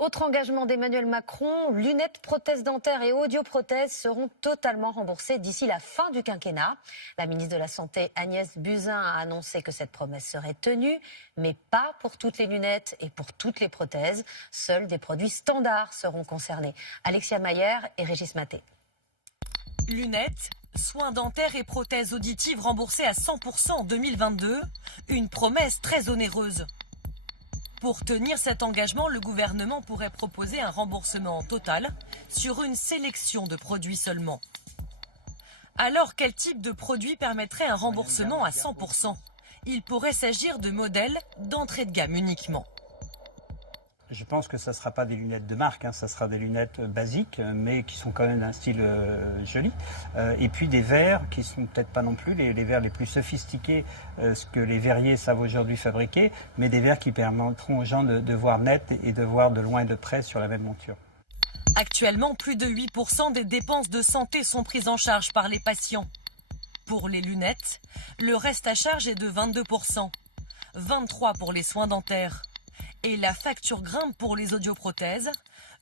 Autre engagement d'Emmanuel Macron, lunettes, prothèses dentaires et audioprothèses seront totalement remboursées d'ici la fin du quinquennat. La ministre de la Santé Agnès Buzyn a annoncé que cette promesse serait tenue, mais pas pour toutes les lunettes et pour toutes les prothèses. Seuls des produits standards seront concernés. Alexia Mayer et Régis Maté. Lunettes, soins dentaires et prothèses auditives remboursées à 100% en 2022, une promesse très onéreuse. Pour tenir cet engagement, le gouvernement pourrait proposer un remboursement total sur une sélection de produits seulement. Alors, quel type de produit permettrait un remboursement à 100%? Il pourrait s'agir de modèles d'entrée de gamme uniquement. Je pense que ça ne sera pas des lunettes de marque, ça sera des lunettes basiques, mais qui sont quand même d'un style joli. Et puis des verres qui ne sont peut-être pas non plus les verres les plus sophistiqués, ce que les verriers savent aujourd'hui fabriquer, mais des verres qui permettront aux gens de voir net et de voir de loin et de près sur la même monture. Actuellement, plus de 8% des dépenses de santé sont prises en charge par les patients. Pour les lunettes, le reste à charge est de 22%, 23% pour les soins dentaires. Et la facture grimpe pour les audioprothèses.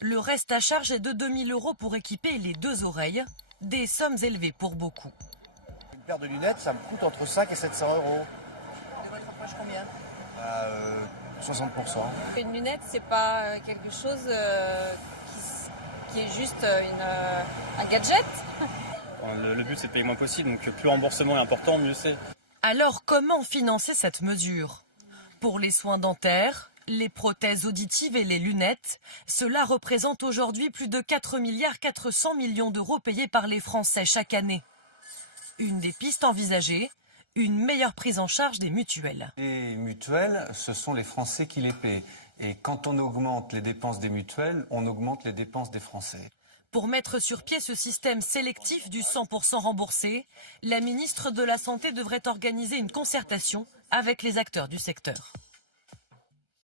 Le reste à charge est de 2 000 € pour équiper les deux oreilles. Des sommes élevées pour beaucoup. Une paire de lunettes, ça me coûte entre 5 et 700 €. De votre approche combien 60%. Une lunette, c'est pas quelque chose qui est juste un gadget. Le but, c'est de payer le moins possible. Donc plus le remboursement est important, mieux c'est. Alors comment financer cette mesure? Pour les soins dentaires, les prothèses auditives et les lunettes, cela représente aujourd'hui plus de 4,4 milliards d'euros payés par les Français chaque année. Une des pistes envisagées, une meilleure prise en charge des mutuelles. Les mutuelles, ce sont les Français qui les paient. Et quand on augmente les dépenses des mutuelles, on augmente les dépenses des Français. Pour mettre sur pied ce système sélectif du 100% remboursé, la ministre de la Santé devrait organiser une concertation avec les acteurs du secteur.